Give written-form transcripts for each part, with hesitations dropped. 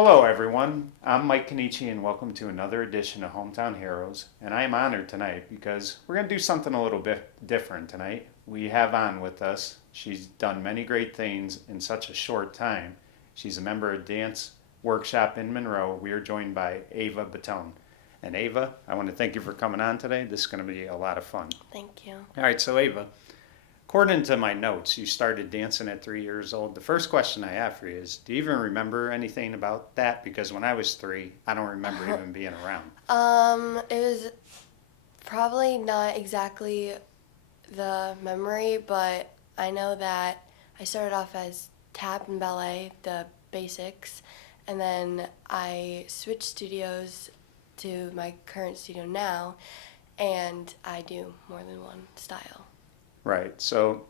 Hello, everyone. I'm Mike Kenichi, and welcome to another edition of Hometown Heroes. And I am honored tonight because we're going to do something a little bit different tonight. We have on with us. She's done many great things in such a short time. She's a member of Dance Workshop in Monroe. We are joined by Ava Batone. And Ava, I want to thank you for coming on today. This is going to be a lot of fun. Thank you. All right, so Ava, according to my notes, you started dancing at 3 years old. The first question I have for you is, do you even remember anything about that? Because when I was three, I don't remember even being around. It was probably not exactly the memory, but I know that I started off as tap and ballet, the basics, and then I switched studios to my current studio now, and I do more than one style. Right. So,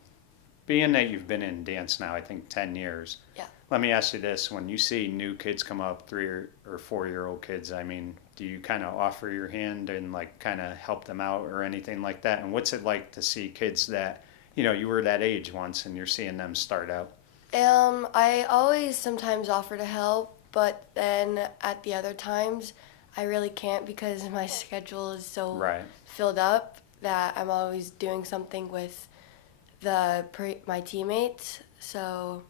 being that you've been in dance now, I think 10 years, Yeah. let me ask you this. When you see new kids come up, 3 or 4 year old kids, I mean, do you kind of offer your hand and like kind of help them out or anything like that? And what's it like to see kids that, you were that age once and you're seeing them start out? I always sometimes offer to help, but then at the other times, I really can't because my schedule is so Right. filled up that I'm always doing something with my teammates. So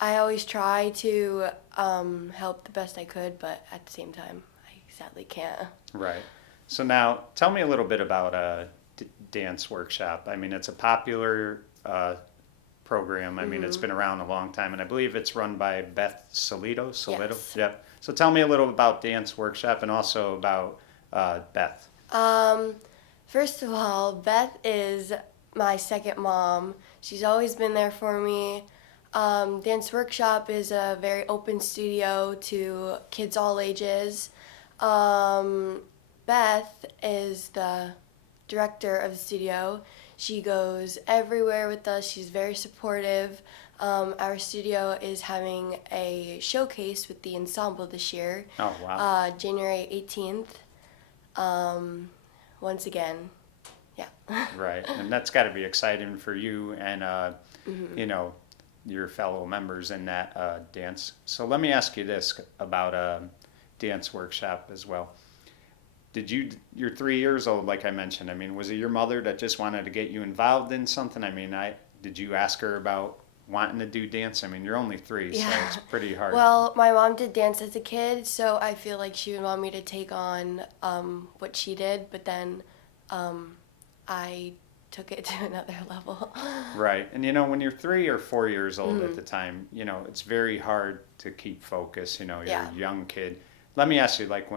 I always try to help the best I could, but at the same time, I sadly can't. Right. So now, tell me a little bit about Dance Workshop. I mean, it's a popular program. I mean, it's Hmm. been around a long time, and I believe it's run by Beth Solito. Solito. Yes. Yep. So tell me a little about Dance Workshop and also about Beth. Um, First of all, Beth is my second mom. She's always been there for me. Dance Workshop is a very open studio to kids all ages. Um, Beth is the director of the studio. She goes everywhere with us. She's very supportive. Our studio is having a showcase with the ensemble this year, Oh wow. January 18th. Um, Once again, yeah. Right. And that's got to be exciting for you and Hmm. you know your fellow members in that dance. So let me ask you this about Dance Workshop as well. You're 3 years old, like I mentioned. I mean, was it your mother that just wanted to get you involved in something? I mean, did you ask her about wanting to do dance? I mean, you're only three, so Yeah. it's pretty hard. Well, my mom did dance as a kid, so I feel like she would want me to take on what she did, but then um, I took it to another level. Right. And when you're 3 or 4 years old at Hmm. the time, it's very hard to keep focus. You're Yeah. a young kid. Let me ask you, like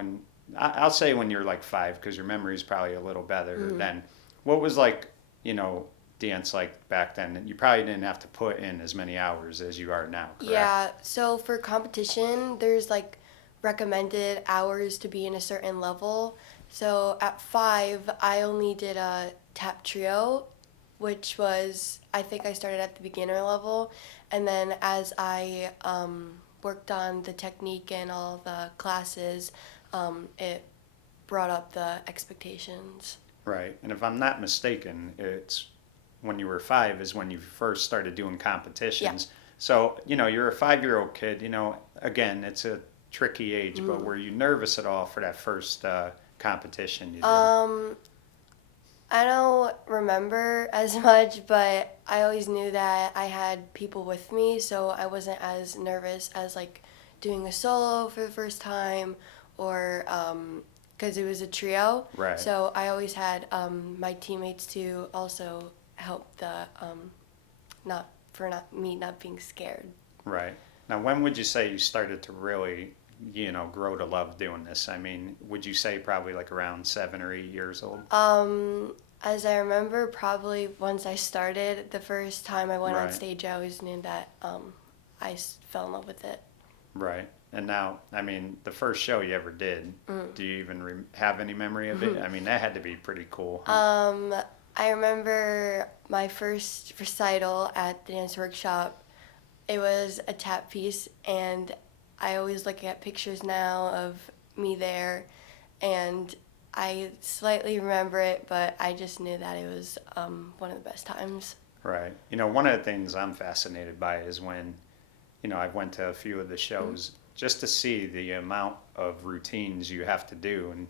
I'll say when you're like five, because your memory is probably a little better Hmm. then. What was like, you know, dance like back then? You probably didn't have to put in as many hours as you are now, correct? Yeah, so for competition, there's like recommended hours to be in a certain level. So at 5, I only did a tap trio, which was, I think I started at the beginner level. And then as I worked on the technique and all the classes, it brought up the expectations. Right. And if I'm not mistaken, it's when you were five is when you first started doing Yeah. competitions. So, you're a 5 year old kid, again, it's a tricky age, but Mhm. were you nervous at all for that first competition you did? Um, I don't remember as much, but I always knew that I had people with me, so I wasn't as nervous as like doing a solo for the first time or because it was a trio. Right, So I always had my teammates to also help the not me not being scared. right. Now, when would you say you started to really, grow to love doing this? I mean, would you say probably like around 7 or 8 years old? As I remember, probably once I started, the first time I went on Right, stage, I always knew that fell in love with it. right. And now, I mean, the first show you ever did, Mm. do you even have any memory of it? I mean, that had to be pretty cool, huh? Um, I remember my first recital at the dance workshop. It was a tap piece, and I always look at pictures now of me there, and I slightly remember it, but I just knew that it was one of the best times. Right. One of the things I'm fascinated by is when, I've went to a few of the Mm. shows. just to see the amount of routines you have to do, and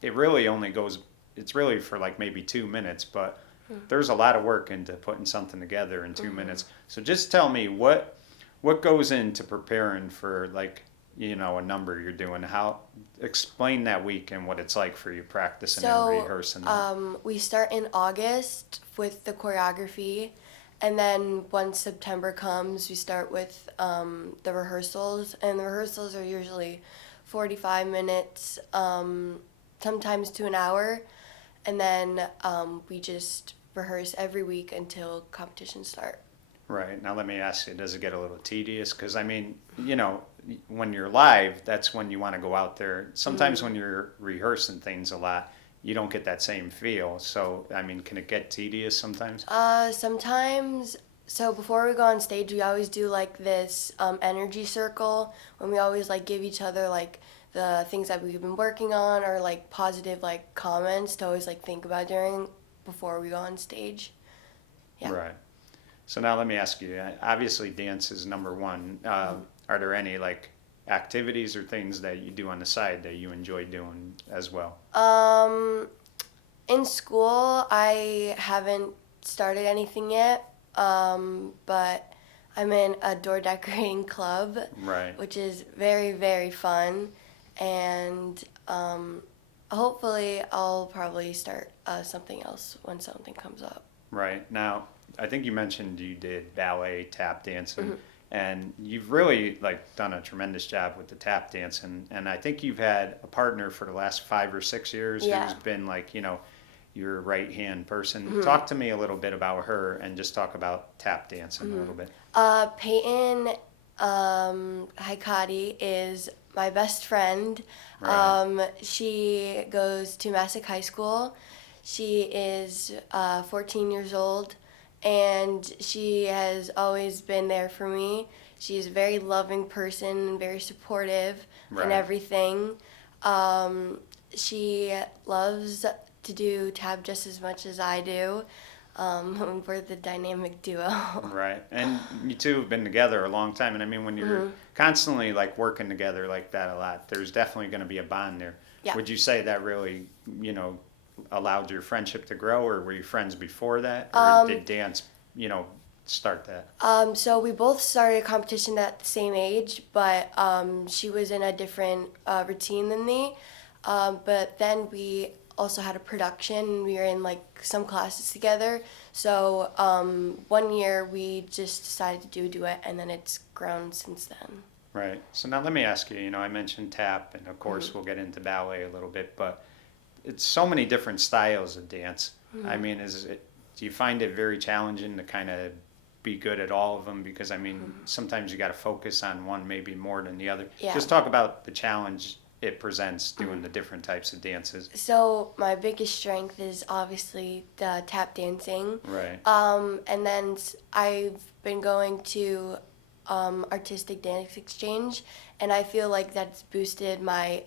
it really only goes. It's really for like maybe 2 minutes, but there's a lot of work into putting something together in 2 minutes. So just tell me what goes into preparing for like a number you're doing. How explain that week and what it's like for you practicing and So, rehearsing that. we start in August with the choreography, and then once September comes, we start with the rehearsals, and the rehearsals are usually 45 minutes, sometimes to an hour, and then we just rehearse every week until competitions start. Right. Now let me ask you, does it get a little tedious? Because when you're live, that's when you want to go out there. Sometimes when you're rehearsing things a lot, you don't get that same feel. So, can it get tedious sometimes? Sometimes, so before we go on stage, we always do like this energy circle when we always like give each other like the things that we've been working on or like positive like comments to always like think about during before we go on stage. Yeah. Right. So now let me ask you, obviously dance is number one. Are there any like activities or things that you do on the side that you enjoy doing as well? In school, I haven't started anything yet, but I'm in a door decorating club, Right. which is very, very fun. And hopefully, I'll probably start something else when something comes up. Right. Now, I think you mentioned you did ballet, tap dancing, and you've really like done a tremendous job with the tap dancing. And I think you've had a partner for the last 5 or 6 years Yeah. who's been like, your right hand person. Talk to me a little bit about her and just talk about tap dancing a little bit. Peyton Haikati is my best friend. Right. She goes to Massac High School. She is 14 years old, and she has always been there for me. She's a very loving person and very supportive Right. in everything. She loves to do tap just as much as I do. We're the dynamic duo. Right. And you two have been together a long time. And when you're constantly like working together like that a lot, there's definitely going to be a bond there. Yeah. Would you say that really, allowed your friendship to grow, or were you friends before that? Or did dance, start that? So we both started a competition at the same age, but she was in a different routine than me. But then we also had a production. We were in like some classes together. So 1 year we just decided to do a duet, and then it's grown since then. Right. So now let me ask you, I mentioned tap, and of course we'll get into ballet a little bit, but it's so many different styles of dance. Do you find it very challenging to kind of be good at all of them? Because sometimes you got to focus on one maybe more than the other. Yeah. Just talk about the challenge it presents doing the different types of dances. So my biggest strength is obviously the tap dancing. Right. And then I've been going to artistic dance exchange, and I feel like that's boosted my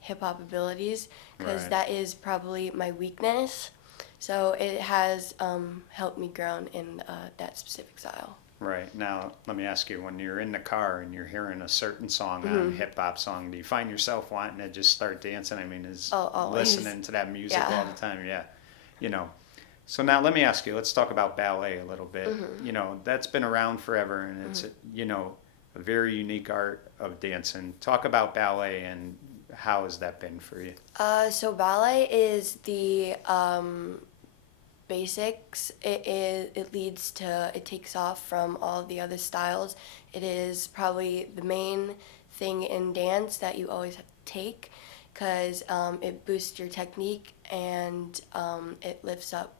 hip hop abilities because Right. that is probably my weakness. So it has helped me grow in that specific style. Right. Now, let me ask you, when you're in the car and you're hearing a certain song on a hip hop song, do you find yourself wanting to just start dancing? Always. Listening to that music Yeah. all the time? Yeah. So now let me ask you, let's talk about ballet a little bit. That's been around forever, and it's, a very unique art of dancing. Talk about ballet and how has that been for you? So ballet is the basics. It takes off from all the other styles. It is probably the main thing in dance that you always have to take because it boosts your technique and it lifts up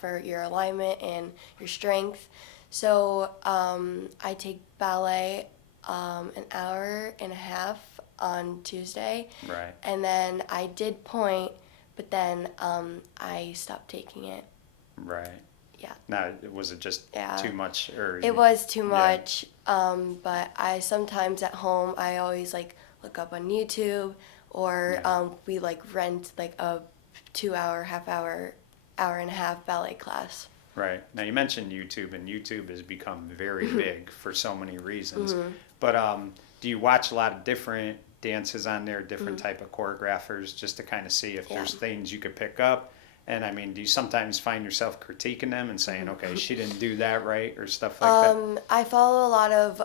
for your alignment and your strength. So I take ballet an hour and a half on Tuesday. Right. And then I did point, but then I stopped taking it. Right. Yeah. Now, was it just too much? It was too much, but I sometimes at home, I always like look up on YouTube or we like rent like a 2 hour, hour and a half ballet class. Right. Now, you mentioned YouTube, and YouTube has become very big for so many reasons. But do you watch a lot of different dances on there, different type of choreographers, just to kind of see if Yeah. there's things you could pick up? And I mean, do you sometimes find yourself critiquing them and saying, okay, she didn't do that right, or stuff like that? I follow a lot of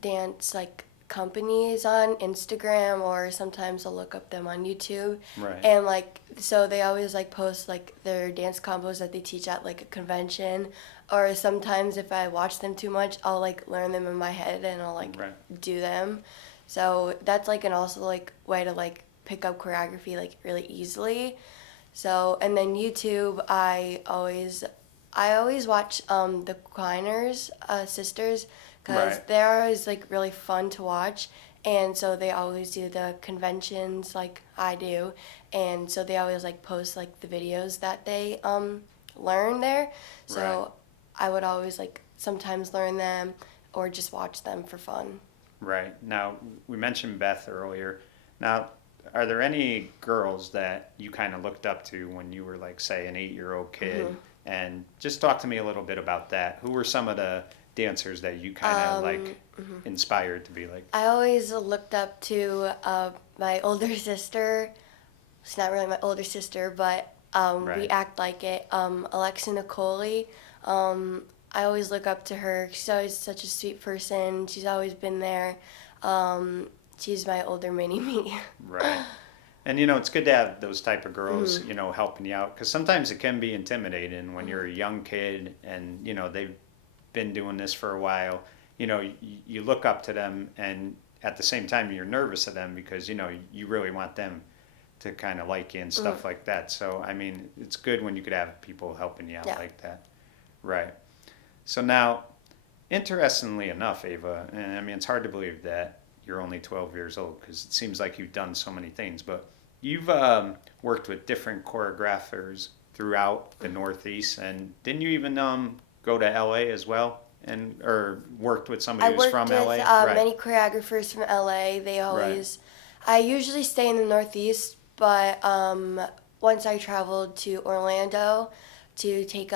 dance like companies on Instagram, or sometimes I'll look up them on YouTube. Right. And like so they always like post like their dance combos that they teach at like a convention, or sometimes if I watch them too much, I'll like learn them in my head and I'll like Right. do them. So that's like an also like way to like pick up choreography like really easily. So and then YouTube, I always watch the Quiners sisters because Right. they're always like really fun to watch, and so they always do the conventions like I do, and so they always like post like the videos that they learn there. So Right. I would always like sometimes learn them or just watch them for fun. Right. Now, we mentioned Beth earlier. Now, are there any girls that you kind of looked up to when you were like, say, an 8-year-old kid? And just talk to me a little bit about that. Who were some of the dancers that you kind of like inspired to be like? I always looked up to my older sister. She's not really my older sister, but we Right. act like it. Alexa Nicoli. I always look up to her. She's always such a sweet person. She's always been there. She's my older mini me. Right. And it's good to have those type of girls, helping you out, because sometimes it can be intimidating when you're a young kid and they've been doing this for a while. You look up to them, and at the same time you're nervous of them because you really want them to kind of like you and stuff like that. So I mean, it's good when you could have people helping you out Yeah. like that. Right. So now, interestingly enough, Ava, and I mean, it's hard to believe that you're only 12 years old because it seems like you've done so many things, but you've worked with different choreographers throughout the Northeast, and didn't you even go to LA as well, and or worked with somebody I who's worked from with LA? Right. many choreographers from LA. They Right. always, I usually stay in the Northeast, but once I traveled to Orlando to take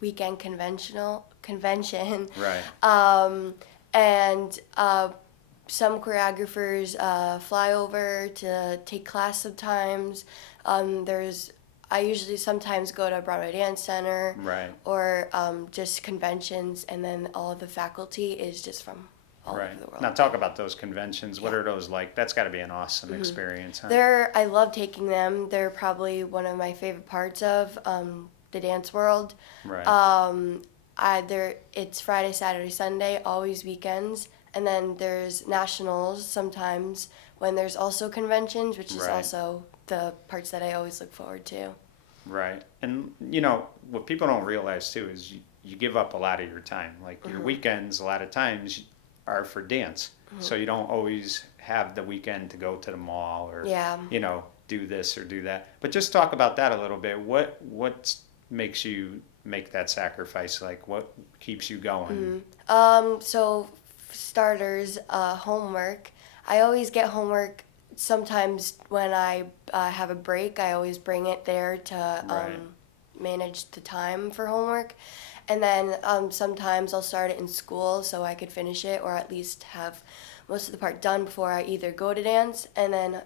weekend convention, Right. and some choreographers fly over to take class sometimes. I usually sometimes go to Broadway Dance Center Right. or just conventions, and then all of the faculty is just from all Right. over the world. Now talk about those conventions. What Yeah. are those like? That's got to be an awesome experience, huh? I love taking them. They're probably one of my favorite parts of the dance world. Right. It's Friday, Saturday, Sunday, always weekends, and then there's nationals sometimes when there's also conventions, which is Right. also the parts that I always look forward to. Right. And what people don't realize too is you give up a lot of your time. Like your weekends a lot of times are for dance. So you don't always have the weekend to go to the mall or Yeah. do this or do that. But just talk about that a little bit. What makes you make that sacrifice? Like what keeps you going? So starters, homework. I always get homework. Sometimes when I have a break, I always bring it there to Right. manage the time for homework. And then sometimes I'll start it in school so I could finish it or at least have most of the part done before I either go to dance. And then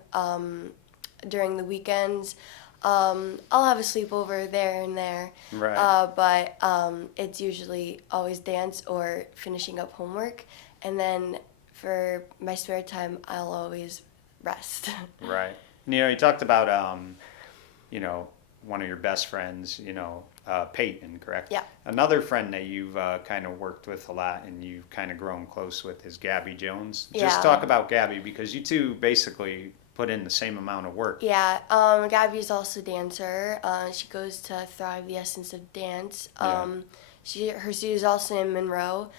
during the weekends, I'll have a sleepover there and there. Right. But it's usually always dance or finishing up homework. And then for my spare time, I'll always rest. Right. You talked about one of your best friends, Peyton, correct? Yeah. Another friend that you've kind of worked with a lot and you've kind of grown close with is Gabby Jones. Just Yeah. talk about Gabby because you two basically put in the same amount of work. Yeah, Gabby's also a dancer. She goes to Thrive, the Essence of Dance. Her studio's also in Monroe.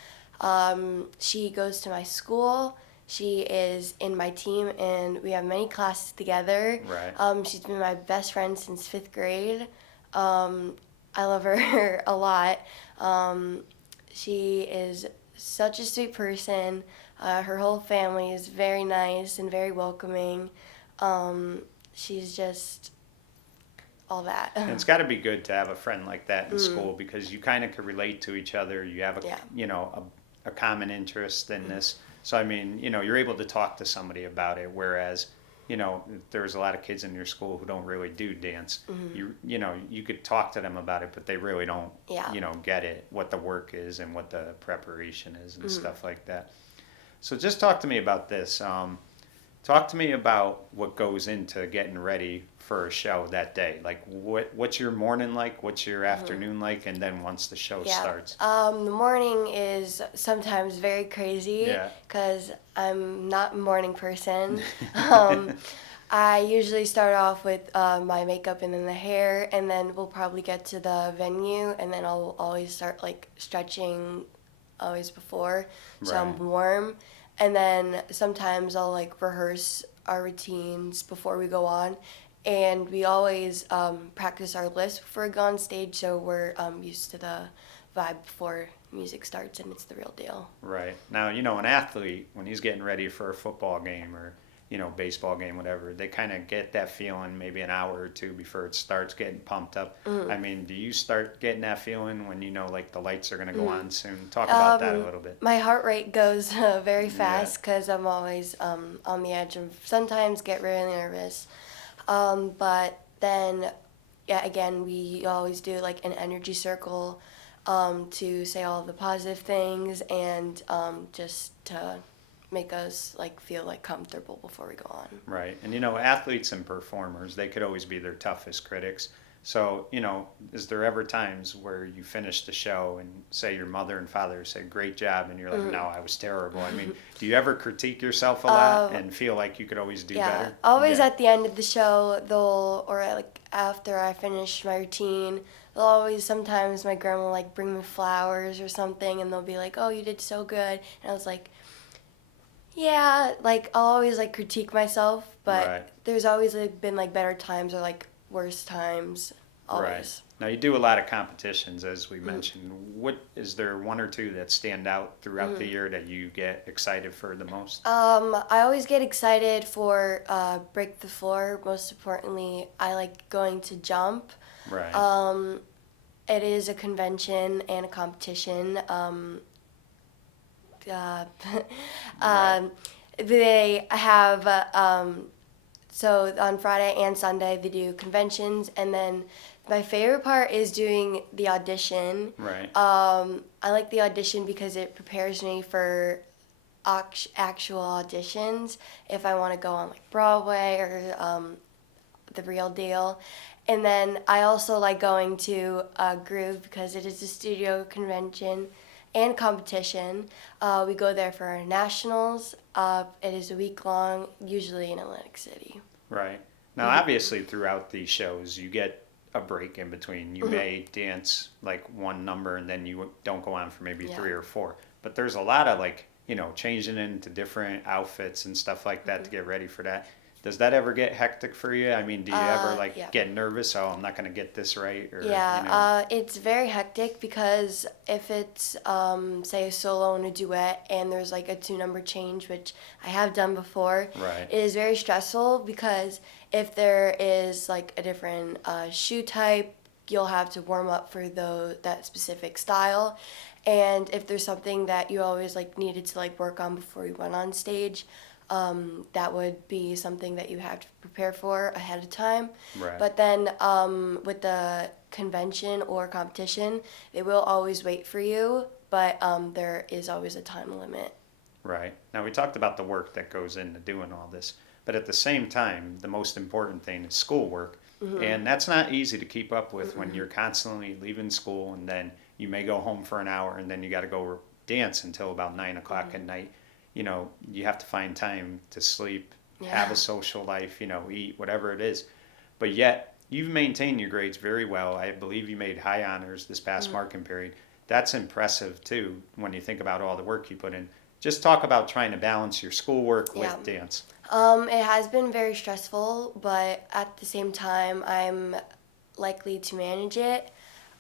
She goes to my school. She is in my team, and we have many classes together. Right. She's been my best friend since 5th grade. I love her a lot. She is such a sweet person. Her whole family is very nice and very welcoming. She's just all that. And it's got to be good to have a friend like that in school because you kind of could relate to each other. You have Yeah. a a common interest in this. So I mean, you're able to talk to somebody about it, whereas there's a lot of kids in your school who don't really do dance. You could talk to them about it, but they really don't, Yeah. get it, what the work is and what the preparation is and stuff like that. So just talk to me about this. Talk to me about what goes into getting ready for a show that day. Like what's your morning like? What's your afternoon like? And then once the show Yeah. starts. The morning is sometimes very crazy Yeah. because I'm not a morning person. um, I usually start off with my makeup and then the hair, and then we'll probably get to the venue, and then I'll always start like stretching always before, so Right. I'm warm. And then sometimes I'll like rehearse our routines before we go on. And we always practice our list before we go on stage, so we're used to the vibe before music starts and it's the real deal. Right. Now, an athlete, when he's getting ready for a football game or, baseball game, whatever, they kind of get that feeling maybe an hour or two before it starts getting pumped up. I mean, do you start getting that feeling when like the lights are going to go on soon? Talk about that a little bit. My heart rate goes very fast because I'm always on the edge of sometimes get really nervous. But then, yeah, again, we always do like an energy circle to say all the positive things and just to make us like feel like comfortable before we go on. Right. And athletes and performers, they could always be their toughest critics. So, is there ever times where you finish the show and say your mother and father say, great job, and you're like, no, I was terrible? I mean, do you ever critique yourself a lot and feel like you could always do better? Always at the end of the show, or like after I finish my routine, they'll always, sometimes my grandma will like bring me flowers or something, and they'll be like, oh, you did so good. And I was like, yeah, like I'll always like critique myself, but Right. there's always like been like better times or like worse times, always. Right. Now you do a lot of competitions, as we mentioned. What is there one or two that stand out throughout the year that you get excited for the most? I always get excited for Break the Floor. Most importantly, I like going to jump. Right. It is a convention and a competition. Uh, they have so on Friday and Sunday they do conventions, and then my favorite part is doing the audition. Right. I like the audition because it prepares me for actual auditions if I want to go on like Broadway or the real deal. And then I also like going to Groove because it is a studio convention and competition. We go there for our nationals. It is a week long, usually in Atlantic City. Right. Now, obviously, throughout these shows, you get a break in between. You may dance like one number and then you don't go on for maybe three or four. But there's a lot of like, changing into different outfits and stuff like that to get ready for that. Does that ever get hectic for you? I mean, do you ever get nervous? Oh, I'm not going to get this right. Or, it's very hectic because if it's say a solo and a duet and there's like a 2-number change, which I have done before, Right. it is very stressful because if there is like a different shoe type, you'll have to warm up for that specific style. And if there's something that you always like needed to like work on before you went on stage, that would be something that you have to prepare for ahead of time. Right. But then with the convention or competition, they will always wait for you, but there is always a time limit. Right. Now, we talked about the work that goes into doing all this, but at the same time, the most important thing is schoolwork. And that's not easy to keep up with when you're constantly leaving school and then you may go home for an hour and then you got to go dance until about 9 o'clock at night. You have to find time to sleep, have a social life, eat, whatever it is. But yet, you've maintained your grades very well. I believe you made high honors this past marking period. That's impressive, too, when you think about all the work you put in. Just talk about trying to balance your schoolwork with dance. It has been very stressful, but at the same time, I'm likely to manage it.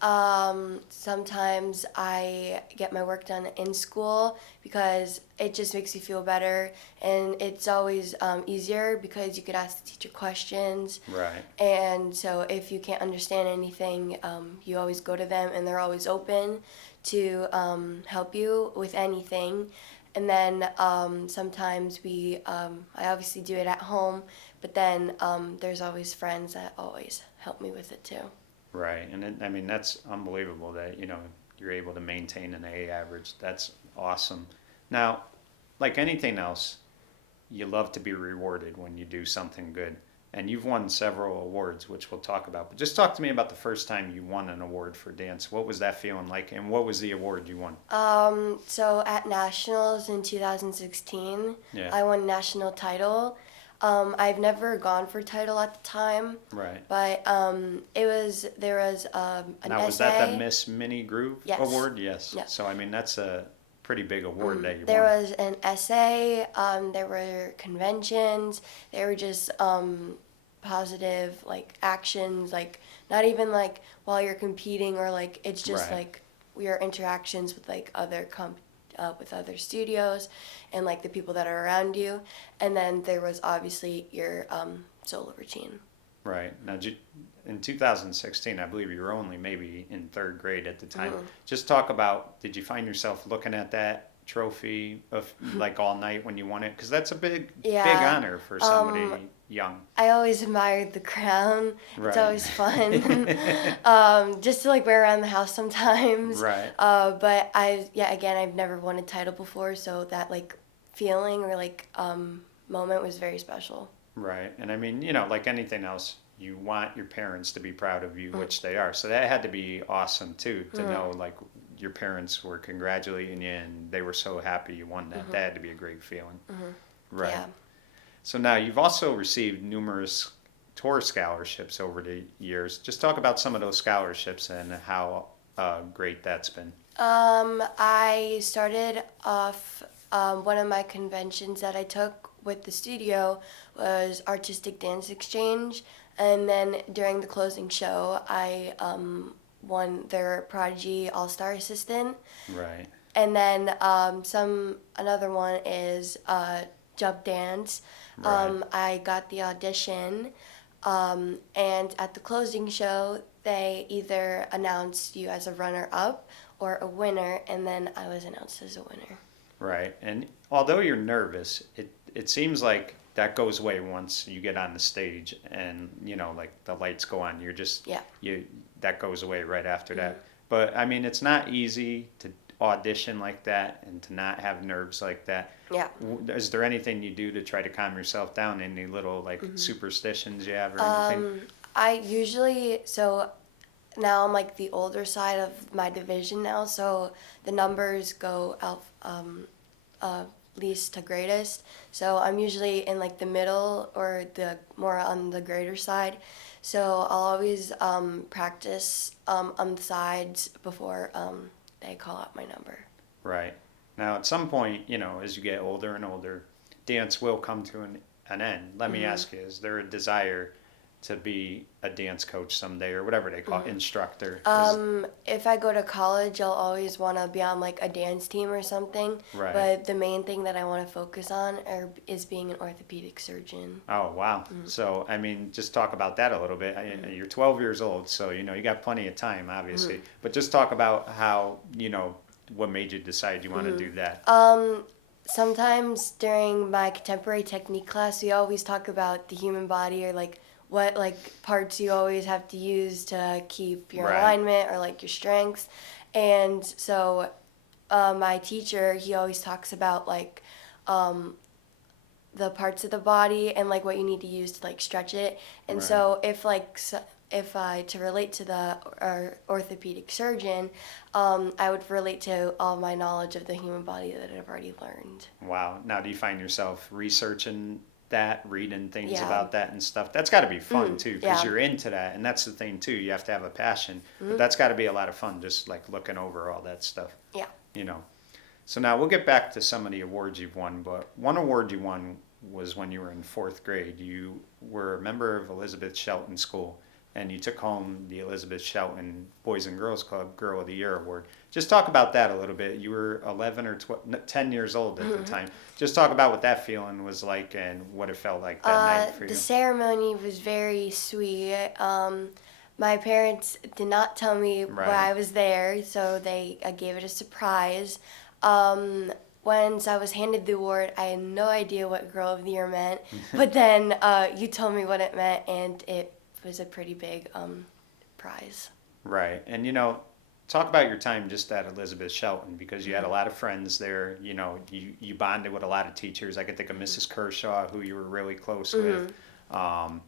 Sometimes I get my work done in school because it just makes you feel better, and it's always easier because you could ask the teacher questions. Right. And so if you can't understand anything, you always go to them, and they're always open to help you with anything. And then sometimes I obviously do it at home, but then there's always friends that always help me with it too. Right. And I mean, that's unbelievable that, you're able to maintain an A average. That's awesome. Now, like anything else, you love to be rewarded when you do something good. And you've won several awards, which we'll talk about. But just talk to me about the first time you won an award for dance. What was that feeling like? And what was the award you won? So at nationals in 2016, Yeah. I won national title. I've never gone for title at the time, Right. but there was an Now, was essay. that the Miss Mini Groove Yes. award? Yes. Yes. So, I mean, that's a pretty big award that you There won. was an essay. There were conventions. There were just positive like actions, like not even like while you're competing or like it's just Right. like your interactions with like with other studios and like the people that are around you. And then there was obviously your solo routine. Right. Now, in 2016, I believe you were only maybe in third grade at the time. Just talk about, did you find yourself looking at that trophy of like all night when you won it? Because that's a big Yeah. honor for somebody young. I always admired the crown. Right. It's always fun. Just to like wear around the house sometimes. Right. But again, I've never won a title before, so that like feeling or like moment was very special. Right. And I mean, like anything else, you want your parents to be proud of you, which they are. So that had to be awesome too, to know like your parents were congratulating you and they were so happy you won that. That had to be a great feeling. Right. Yeah. So now you've also received numerous tour scholarships over the years. Just talk about some of those scholarships and how great that's been. I started off one of my conventions that I took with the studio was Artistic Dance Exchange, and then during the closing show, I won their Prodigy All Star Assistant, Right. and then another one is Jump Dance. Right. I got the audition, and at the closing show, they either announced you as a runner up or a winner, and then I was announced as a winner. Right. And although you're nervous, it seems like that goes away once you get on the stage and, like the lights go on. You're just, Yeah. that goes away right after that. But I mean, it's not easy to audition like that and to not have nerves like that. Yeah. Is there anything you do to try to calm yourself down? Any little like superstitions you have or anything? I usually, so now I'm like the older side of my division now, so the numbers go out least to greatest. So I'm usually in like the middle or the more on the greater side. So I'll always practice on the sides before they call out my number. Right. Now, at some point, as you get older and older, dance will come to an end. Let me ask you, is there a desire to be a dance coach someday or whatever they call it, instructor? If I go to college, I'll always want to be on like a dance team or something. Right. But the main thing that I want to focus on is being an orthopedic surgeon. Oh, wow. So, I mean, just talk about that a little bit. You're 12 years old, so, you got plenty of time, obviously. But just talk about how, what made you decide you want to do that. Sometimes during my contemporary technique class, we always talk about the human body or like what like parts you always have to use to keep your Right. alignment or like your strengths. And so my teacher, he always talks about like the parts of the body and like what you need to use to like stretch it. And Right. so if I to relate to the orthopedic surgeon, I would relate to all my knowledge of the human body that I've already learned. Wow. Now, do you find yourself researching that, reading things Yeah. about that and stuff? That's got to be fun too, because yeah. you're into that, and that's the thing too. You have to have a passion, but that's got to be a lot of fun, just like looking over all that stuff. Yeah. So now we'll get back to some of the awards you've won, but one award you won was when you were in fourth grade. You were a member of Elizabeth Shelton School, and you took home the Elizabeth Shelton Boys and Girls Club Girl of the Year award. Just talk about that a little bit. You were 11 or 12, 10 years old at the time. Just talk about what that feeling was like and what it felt like that night for you. The ceremony was very sweet. My parents did not tell me Right. why I was there, so they gave it a surprise. Once I was handed the award, I had no idea what Girl of the Year meant, but then you told me what it meant, and it was a pretty big prize. Right. And, talk about your time just at Elizabeth Shelton, because you had a lot of friends there. You bonded with a lot of teachers. I can think of Mrs. Kershaw, who you were really close with. I'm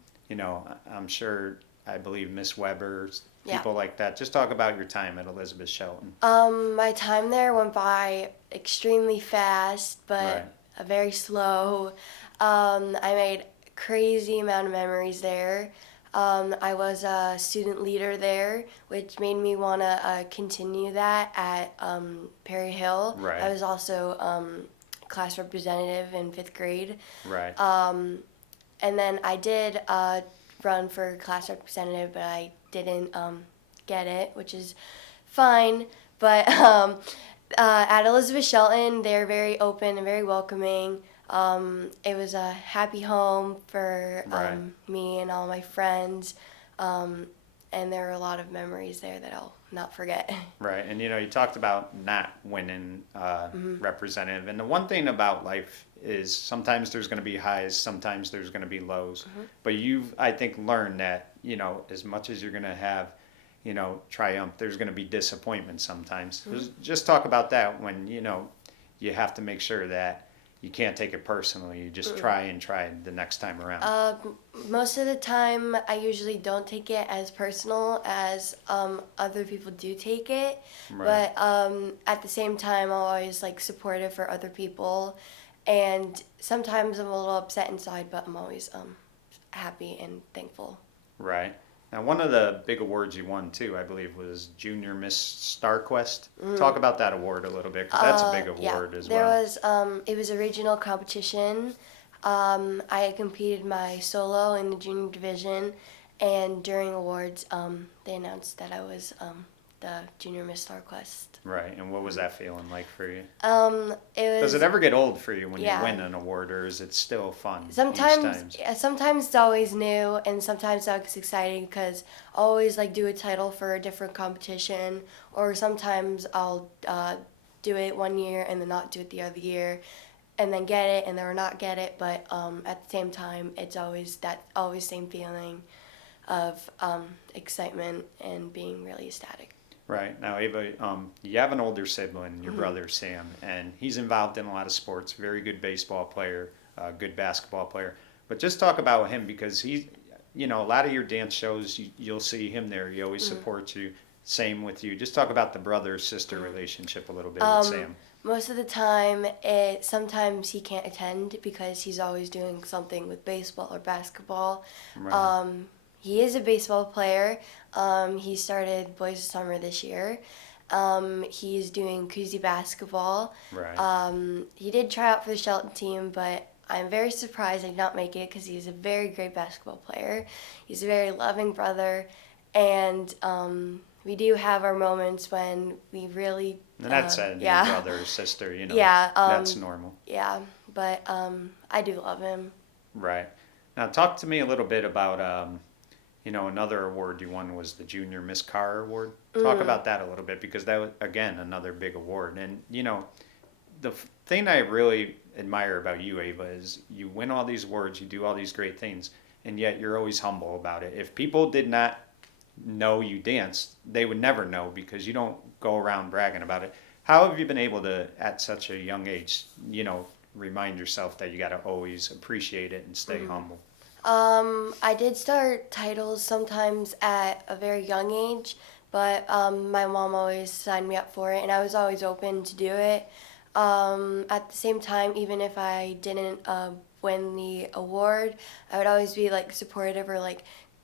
sure, I believe Miss Weber, people like that. Just talk about your time at Elizabeth Shelton. My time there went by extremely fast, but very slow. I made crazy amount of memories there. I was a student leader there, which made me want to continue that at Perry Hill. Right. I was also class representative in 5th grade. Right. And then I did run for class representative, but I didn't get it, which is fine. But at Elizabeth Shelton, they're very open and very welcoming. It was a happy home for me and all my friends, and there are a lot of memories there that I'll not forget. Right, and you talked about not winning representative, and the one thing about life is sometimes there's going to be highs, sometimes there's going to be lows, but you've, I think, learned that as much as you're going to have triumph, there's going to be disappointment sometimes. Just talk about that when you have to make sure that you can't take it personally. You just try and try the next time around. Most of the time, I usually don't take it as personal as other people do take it. Right. But at the same time, I'm always supportive for other people. And sometimes I'm a little upset inside, but I'm always happy and thankful. Right. Now, one of the big awards you won, too, I believe, was Junior Miss StarQuest. Talk about that award a little bit, because that's a big award as There well. was, it was a regional competition. I competed my solo in the junior division, and during awards, they announced that I was the Junior Miss StarQuest. Right, and what was that feeling like for you? It was. Does it ever get old for you when Yeah. you win an award, or is it still fun each Sometimes, time? sometimes it's always new, and sometimes it's exciting because I always do a title for a different competition, or sometimes I'll do it one year and then not do it the other year, and then get it and then not get it. But at the same time, it's always same feeling of excitement and being really ecstatic. Right. Now, Ava, you have an older sibling, your brother Sam, and he's involved in a lot of sports, very good baseball player, good basketball player. But just talk about him, because he, a lot of your dance shows, you'll see him there. He always supports you. Same with you. Just talk about the brother-sister relationship a little bit with Sam. Most of the time, sometimes he can't attend because he's always doing something with baseball or basketball. Right. He is a baseball player. He started Boys of Summer this year. He's doing Kuzi basketball. Right. He did try out for the Shelton team, but I'm very surprised I did not make it because he's a very great basketball player. He's a very loving brother, and we do have our moments when we really. And that's your brother or sister, Yeah. that's normal. Yeah, but I do love him. Right. Now, talk to me a little bit about, another award you won was the Junior Miss Carr Award. Talk about that a little bit, because that was, again, another big award. And, the thing I really admire about you, Ava, is you win all these awards, you do all these great things, and yet you're always humble about it. If people did not know you danced, they would never know, because you don't go around bragging about it. How have you been able to, at such a young age, remind yourself that you got to always appreciate it and stay humble? I did start titles sometimes at a very young age, but my mom always signed me up for it, and I was always open to do it. At the same time, even if I didn't win the award, I would always be supportive or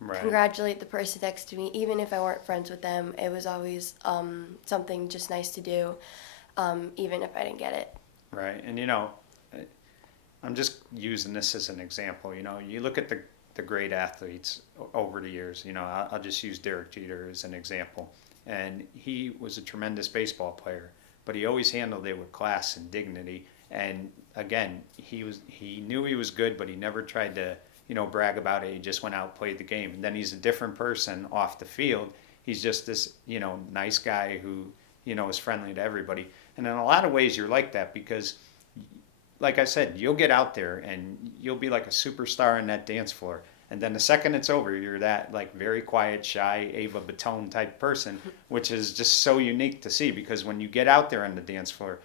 Right. congratulate the person next to me, even if I weren't friends with them. It was always something just nice to do, even if I didn't get it. Right. And, I'm just using this as an example. You look at the the great athletes over the years. You know, I'll just use Derek Jeter as an example. And he was a tremendous baseball player, but he always handled it with class and dignity. And again, he knew he was good, but he never tried to, you know, brag about it. He just went out, played the game. And then he's a different person off the field. He's just this, you know, nice guy who, you know, is friendly to everybody. And in a lot of ways, you're like that because, like I said, you'll get out there and you'll be like a superstar on that dance floor. And then the second it's over, you're that like very quiet, shy Ava Batone type person, which is just so unique to see because when you get out there on the dance floor,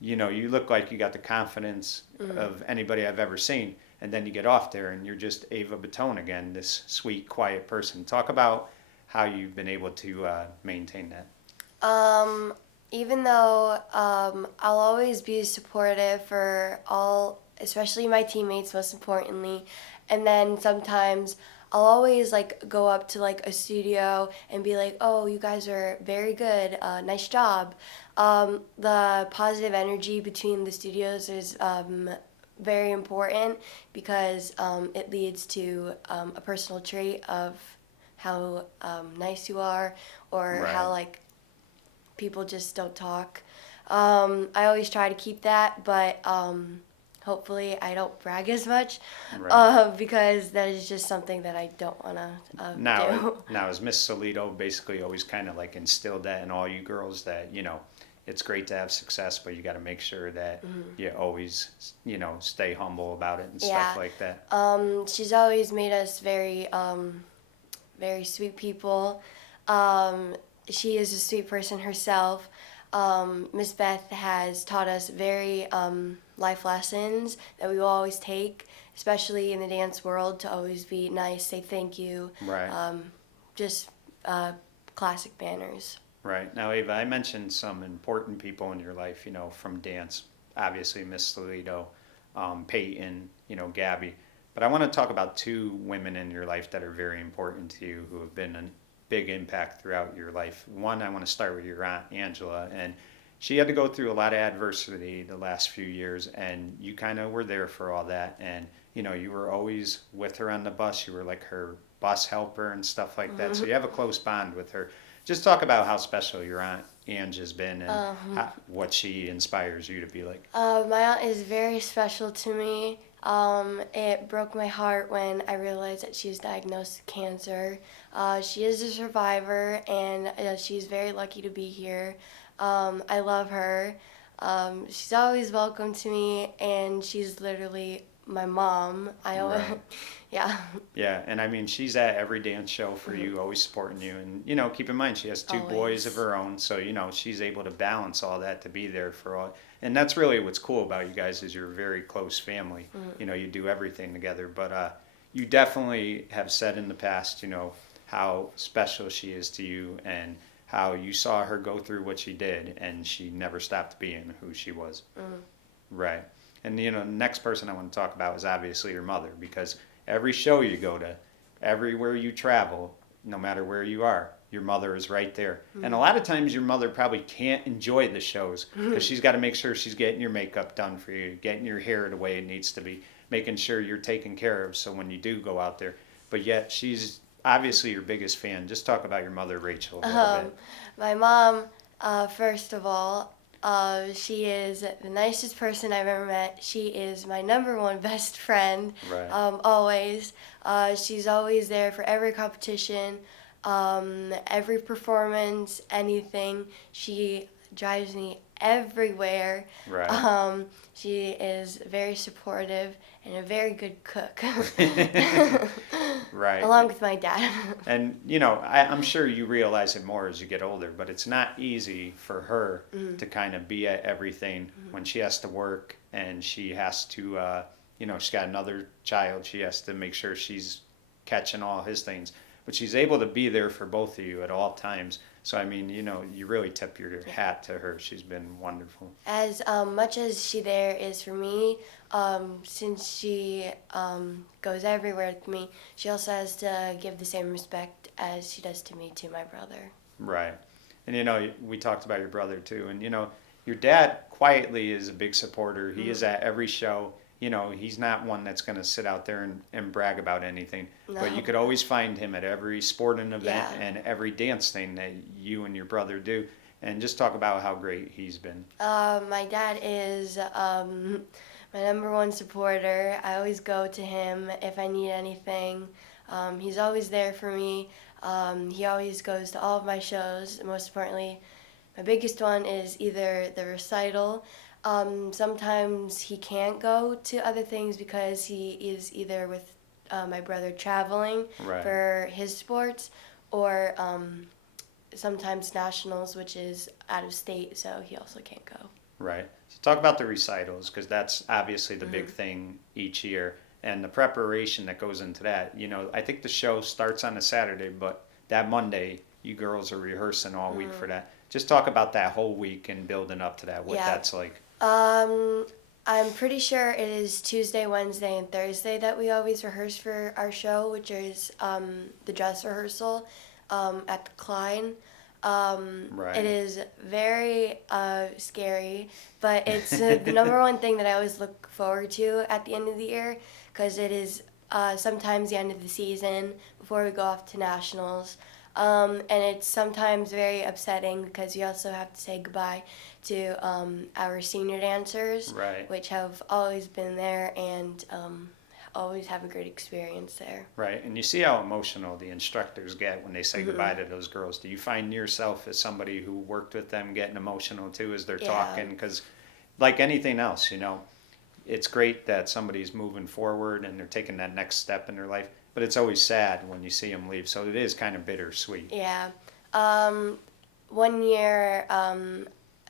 you know, you look like you got the confidence of anybody I've ever seen. And then you get off there and you're just Ava Batone again, this sweet, quiet person. Talk about how you've been able to maintain that. Even though I'll always be supportive for all, especially my teammates, most importantly, and then sometimes I'll always like go up to like a studio and be like, "Oh, you guys are very good, nice job." The positive energy between the studios is very important because it leads to a personal trait of how nice you are or Right. how like people just don't talk. I always try to keep that, but hopefully I don't brag as much Right. because that is just something that I don't want to Now, do. now is Miss Solito basically always kind of like instilled that in all you girls that, you know, it's great to have success, but you got to make sure that you always, you know, stay humble about it and Yeah. stuff like that. She's always made us very, very sweet people. She is a sweet person herself. Miss Beth has taught us very life lessons that we will always take, especially in the dance world, to always be nice, say thank you, Right. just classic manners. Right. Now, Ava, I mentioned some important people in your life, you know, from dance. Obviously, Miss Toledo, Peyton, you know, Gabby. But I want to talk about two women in your life that are very important to you who have been a big impact throughout your life. One, I want to start with your Aunt Angela. And she had to go through a lot of adversity the last few years, and you kind of were there for all that. And, you know, you were always with her on the bus. You were like her bus helper and stuff like that. So you have a close bond with her. Just talk about how special your Aunt Ange has been and what she inspires you to be like. My aunt is very special to me. It broke my heart when I realized that she was diagnosed with cancer. She is a survivor, and she's very lucky to be here. I love her. She's always welcome to me, and she's literally my mom. I always, Right. yeah. Yeah, and I mean, she's at every dance show for you, always supporting you. And, you know, keep in mind, she has two boys of Always. her own. So, you know, she's able to balance all that to be there for all. And that's really what's cool about you guys is you're a very close family. You know, you do everything together. But you definitely have said in the past, you know, how special she is to you and how you saw her go through what she did and she never stopped being who she was. Right. And you know, the next person I want to talk about is obviously your mother because every show you go to, everywhere you travel, no matter where you are, your mother is right there. And a lot of times your mother probably can't enjoy the shows because she's got to make sure she's getting your makeup done for you, getting your hair the way it needs to be, making sure you're taken care of so when you do go out there. But yet she's obviously your biggest fan. Just talk about your mother, Rachel, a little bit. My mom, first of all, she is the nicest person I've ever met. She is my number one best friend, Right. always. She's always there for every competition, every performance, anything. She drives me everywhere. Right. She is very supportive and a very good cook, Right. along with my dad. And you know, I'm sure you realize it more as you get older, but it's not easy for her to kind of be at everything when she has to work and she has to, you know, she's got another child. She has to make sure she's catching all his things, but she's able to be there for both of you at all times. So I mean, you know, you really tip your hat to her. She's been wonderful. As much as she there is for me, since she goes everywhere with me, she also has to give the same respect as she does to me to my brother. Right. And you know, we talked about your brother too. And you know, your dad quietly is a big supporter. He is at every show. you know, he's not one that's going to sit out there and brag about anything. But No. you could always find him at every sporting event Yeah. and every dance thing that you and your brother do. And just talk about how great he's been. My dad is my number one supporter. I always go to him if I need anything. He's always there for me. He always goes to all of my shows. Most importantly, my biggest one is either the recital. Sometimes he can't go to other things because he is either with my brother traveling Right. for his sports, or sometimes nationals, which is out of state, so he also can't go. Right. So talk about the recitals because that's obviously the big thing each year and the preparation that goes into that. You know, I think the show starts on a Saturday, but that Monday you girls are rehearsing all week for that. Just talk about that whole week and building up to that. What Yeah. that's like. I'm pretty sure it is Tuesday, Wednesday, and Thursday that we always rehearse for our show, which is the dress rehearsal at the Klein. Right. It is very scary, but it's the number one thing that I always look forward to at the end of the year, because it is sometimes the end of the season before we go off to nationals. And it's sometimes very upsetting because we also have to say goodbye to our senior dancers, Right. which have always been there and always have a great experience there. Right. And you see how emotional the instructors get when they say goodbye to those girls. Do you find yourself as somebody who worked with them getting emotional too as they're Yeah. talking? Because like anything else, you know, it's great that somebody's moving forward and they're taking that next step in their life, but it's always sad when you see them leave. So it is kind of bittersweet. Yeah. One year,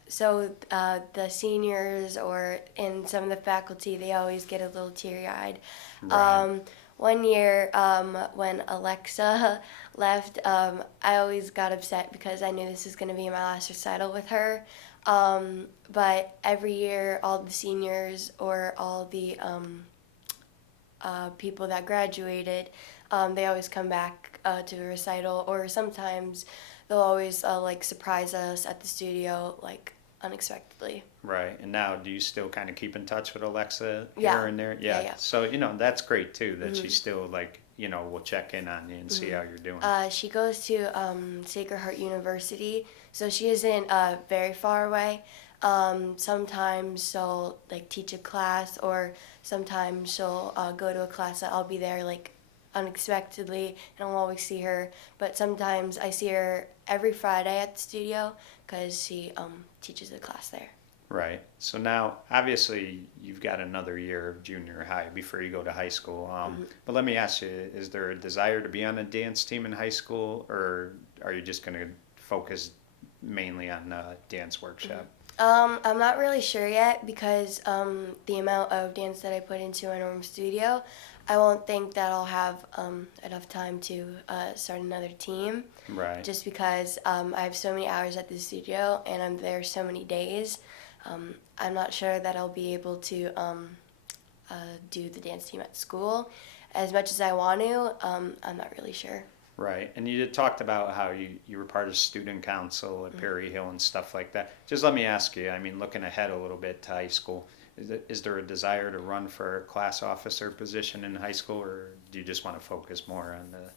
the seniors or in some of the faculty, they always get a little teary-eyed. Right. One year, when Alexa left, I always got upset because I knew this was going to be my last recital with her. But every year, all the seniors or all the people that graduated, they always come back to the recital, or sometimes they'll always like surprise us at the studio, like unexpectedly. Right. And now, do you still kind of keep in touch with Alexa Yeah. here and there? Yeah. So, you know, that's great too that she still like, you know, will check in on you and see how you're doing. She goes to Sacred Heart University, so she isn't very far away. Sometimes she'll like teach a class, or sometimes she'll go to a class that I'll be there like unexpectedly, and I'll always see her. But sometimes I see her every Friday at the studio because she teaches a class there. Right. So now, obviously, you've got another year of junior high before you go to high school. But let me ask you, is there a desire to be on a dance team in high school, or are you just going to focus mainly on dance workshop? I'm not really sure yet because the amount of dance that I put into my normal studio, I won't think that I'll have enough time to start another team. Right. Just because I have so many hours at the studio and I'm there so many days. I'm not sure that I'll be able to do the dance team at school as much as I want to. I'm not really sure. Right. And you had talked about how you were part of student council at Perry Hill and stuff like that. Just let me ask you, I mean, looking ahead a little bit to high school, is there a desire to run for a class officer position in high school, or do you just want to focus more on the,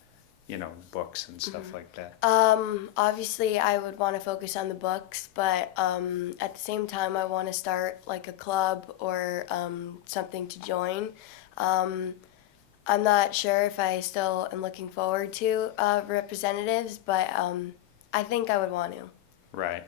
you know, books and stuff like that? Obviously, I would want to focus on the books, but at the same time, I want to start like a club or something to join. I'm not sure if I still am looking forward to representatives, but I think I would want to. Right.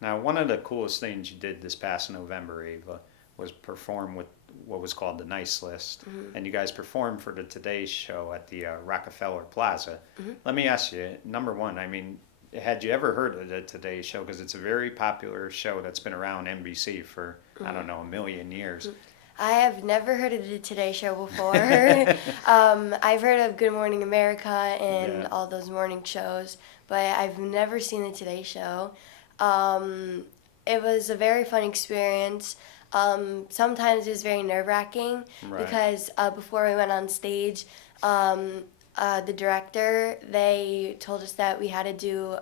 Now, one of the coolest things you did this past November, Ava, was perform with what was called the Nice List. And you guys performed for the Today Show at the Rockefeller Plaza. Let me ask you, number one, I mean, had you ever heard of the Today Show? Because it's a very popular show that's been around NBC for, I don't know, a million years. I have never heard of the Today Show before. I've heard of Good Morning America and Yeah. all those morning shows, but I've never seen the Today Show. It was a very fun experience. Sometimes it was very nerve-wracking Right. because before we went on stage, the director, they told us that we had to do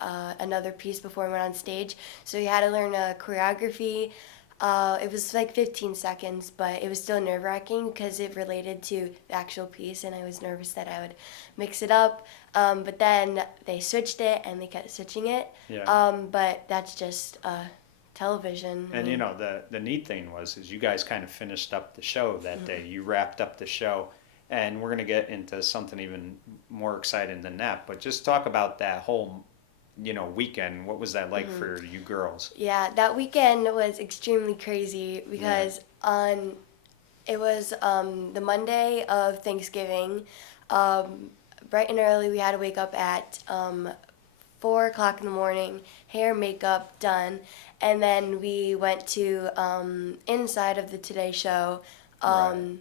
another piece before we went on stage. So we had to learn a choreography. It was like 15 seconds, but it was still nerve-wracking because it related to the actual piece, and I was nervous that I would mix it up. But then they switched it, and they kept switching it. Yeah. But that's just television. I And you mean, know, the neat thing was is you guys kind of finished up the show that day. You wrapped up the show, and we're gonna get into something even more exciting than that. But just talk about that whole, weekend. What was that like for you girls? yeah, that weekend was extremely crazy because it was the Monday of Thanksgiving. Bright and early, we had to wake up at 4 o'clock in the morning, hair, makeup done, and then we went to inside of the Today Show. Right.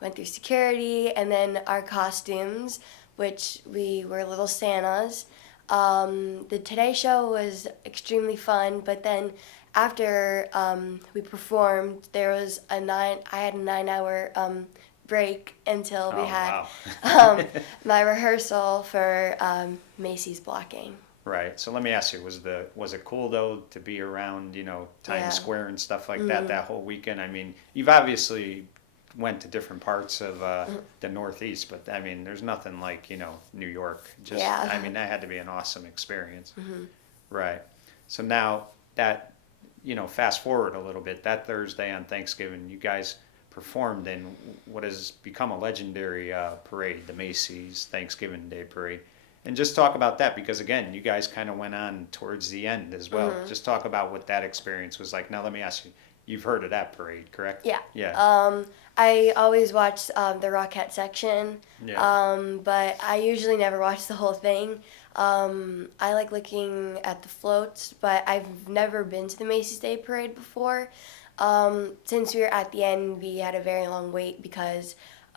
Went through security, and then our costumes, which we were little Santas. The Today Show was extremely fun, but then after we performed, there was I had a 9 hour break until we Oh had wow. my rehearsal for Macy's blocking. Right. So let me ask you, was it cool though to be around, Times Yeah. Square and stuff like that whole weekend? I mean, you've obviously went to different parts of the Northeast, but I mean, there's nothing like, New York. Just Yeah. I mean, that had to be an awesome experience. Right. So now that, fast forward a little bit, that Thursday on Thanksgiving, you guys performed in what has become a legendary parade, the Macy's Thanksgiving Day Parade. And just talk about that because again, you guys kind of went on towards the end as well. Just talk about what that experience was like. Now let me ask you, you've heard of that parade, correct? Yeah. Yeah. I always watch the Rockette section, Yeah. but I usually never watch the whole thing. I like looking at the floats, but I've never been to the Macy's Day Parade before. Since we were at the end, we had a very long wait because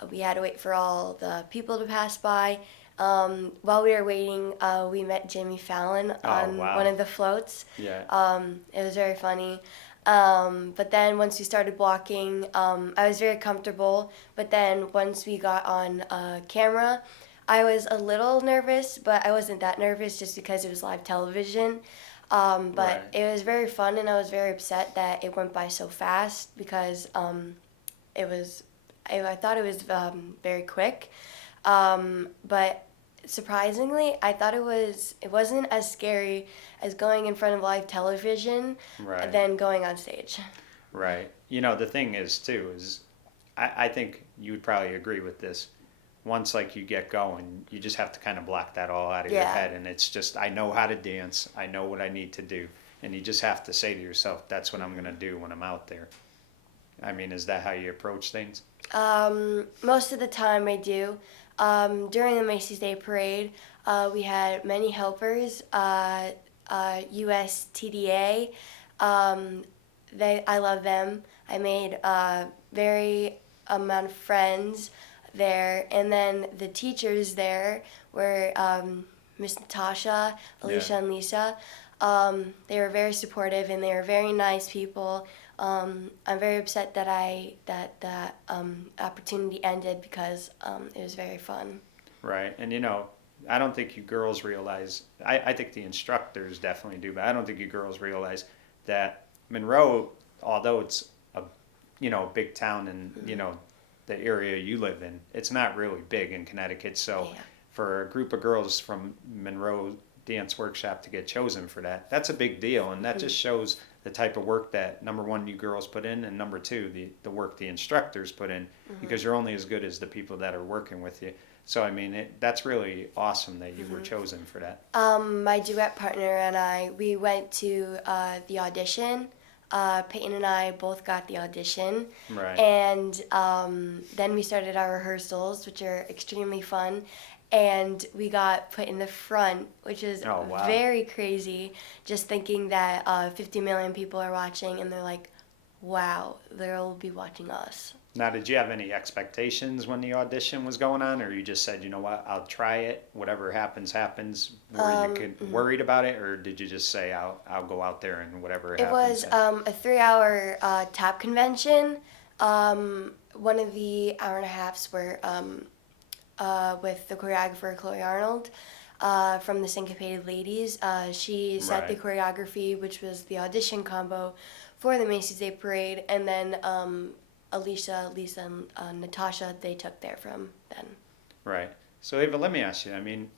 we had to wait for all the people to pass by. While we were waiting, we met Jimmy Fallon on wow. one of the floats. Yeah. It was very funny. But then once we started walking, I was very comfortable. But then once we got on camera, I was a little nervous, but I wasn't that nervous just because it was live television. But Right. it was very fun, and I was very upset that it went by so fast because it was, I thought it was very quick. But surprisingly, I thought it wasn't as scary as going in front of live television Right. than going on stage. Right. The thing is too is I think you would probably agree with this. Once like you get going, you just have to kind of block that all out of your Yeah. head, and it's just I know how to dance, I know what I need to do, and you just have to say to yourself, that's what I'm gonna do when I'm out there. I mean, is that how you approach things? Most of the time I do. During the Macy's Day Parade, we had many helpers, USTDA. I love them. I made a very amount of friends there, and then the teachers there were Miss Natasha, Alicia, Yeah. and Lisa. They were very supportive, and they were very nice people. I'm very upset that that opportunity ended because it was very fun. Right. And I don't think you girls realize, I think the instructors definitely do, but I don't think you girls realize that Monroe, although it's a big town in, the area you live in, it's not really big in Connecticut. So Yeah. for a group of girls from Monroe Dance Workshop to get chosen for that, that's a big deal. And that just shows the type of work that number one, you girls put in, and number two, the work the instructors put in, because you're only as good as the people that are working with you. So, I mean, that's really awesome that you were chosen for that. My duet partner and I, we went to the audition. Peyton and I both got the audition. Right. And then we started our rehearsals, which are extremely fun. And we got put in the front, which is Oh, wow. very crazy, just thinking that 50 million people are watching, and they're like, wow, they'll be watching us. Now, did you have any expectations when the audition was going on, or you just said, you know what, I'll try it, whatever happens, happens? Were you worried about it, or did you just say, I'll go out there and whatever It happens? was a 3 hour tap convention. One of the hour and a halfs were with the choreographer Chloe Arnold. from the Syncopated Ladies. She set the Right. choreography, which was the audition combo for the Macy's Day Parade, and then Alicia, Lisa, and Natasha, they took there from then. Right. So Ava, let me ask you. I mean,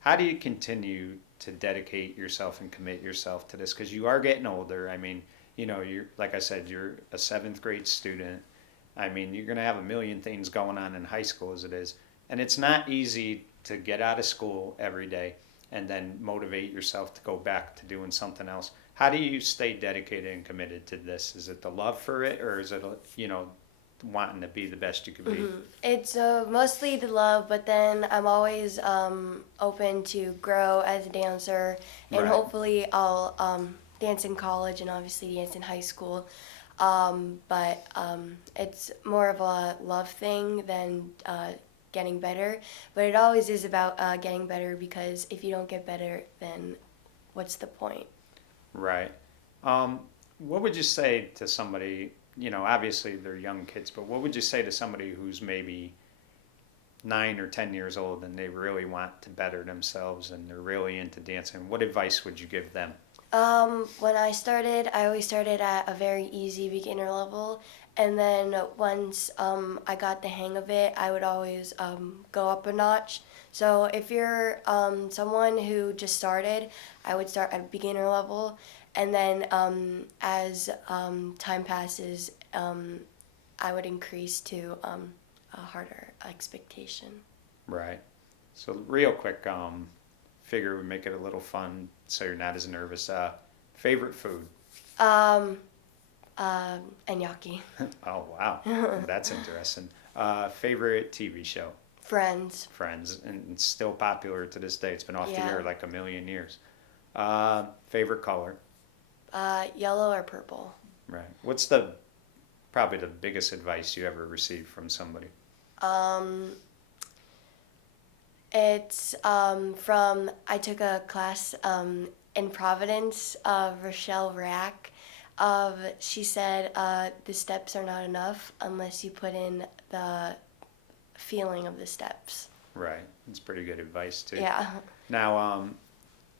how do you continue to dedicate yourself and commit yourself to this? Because you are getting older. I mean, you're like I said, you're a seventh grade student. I mean, you're gonna have a million things going on in high school as it is, and it's not easy to get out of school every day and then motivate yourself to go back to doing something else. How do you stay dedicated and committed to this? Is it the love for it, or is it wanting to be the best you could be? It's mostly the love, but then I'm always open to grow as a dancer, and Right. hopefully I'll dance in college and obviously dance in high school. But it's more of a love thing than getting better. But it always is about getting better, because if you don't get better, then what's the point? Right. What would you say to somebody, obviously they're young kids, but what would you say to somebody who's maybe 9 or 10 years old and they really want to better themselves and they're really into dancing? What advice would you give them? When I always started at a very easy beginner level, and then once I got the hang of it, I would always go up a notch. So if you're someone who just started, I would start at beginner level, and then as time passes, I would increase to a harder expectation. Right. So real quick, figure we make it a little fun so you're not as nervous. Favorite food? Um, and Yaki. Oh, wow. That's interesting. Favorite TV show? Friends. Friends, and it's still popular to this day. It's been off the Yeah. air like a million years. Favorite color? Yellow or purple. Right. What's probably the biggest advice you ever received from somebody? Um, it's I took a class in Providence, Rochelle Rack. She said the steps are not enough unless you put in the feeling of the steps. Right. It's pretty good advice too. Yeah. Now,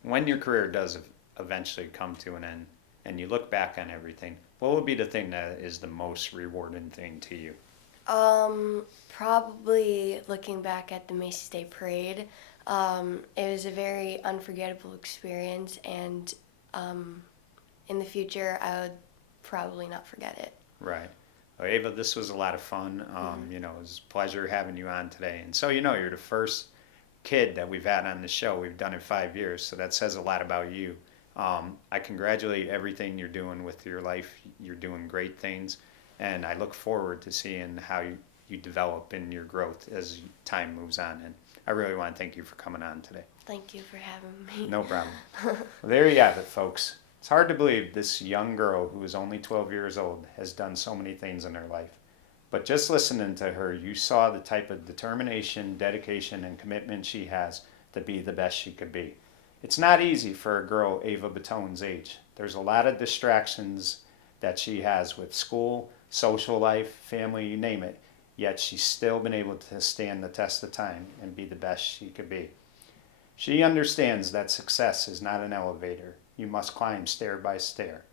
when your career does eventually come to an end and you look back on everything, what would be the thing that is the most rewarding thing to you? Probably looking back at the Macy's Day Parade. It was a very unforgettable experience, and in the future, I would probably not forget it. Right. Well, Ava, this was a lot of fun. It was a pleasure having you on today. And so, you're the first kid that we've had on the show. We've done it 5 years, so that says a lot about you. I congratulate everything you're doing with your life. You're doing great things, and I look forward to seeing how you develop in your growth as time moves on. And I really want to thank you for coming on today. Thank you for having me. No problem. Well, there you have it, folks. It's hard to believe this young girl who is only 12 years old has done so many things in her life. But just listening to her, you saw the type of determination, dedication, and commitment she has to be the best she could be. It's not easy for a girl Ava Batone's age. There's a lot of distractions that she has with school, social life, family, you name it. Yet she's still been able to stand the test of time and be the best she could be. She understands that success is not an elevator. You must climb stair by stair.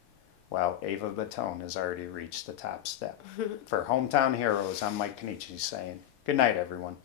While Ava Batone has already reached the top step. For Hometown Heroes, I'm Mike Kenichi saying, good night, everyone.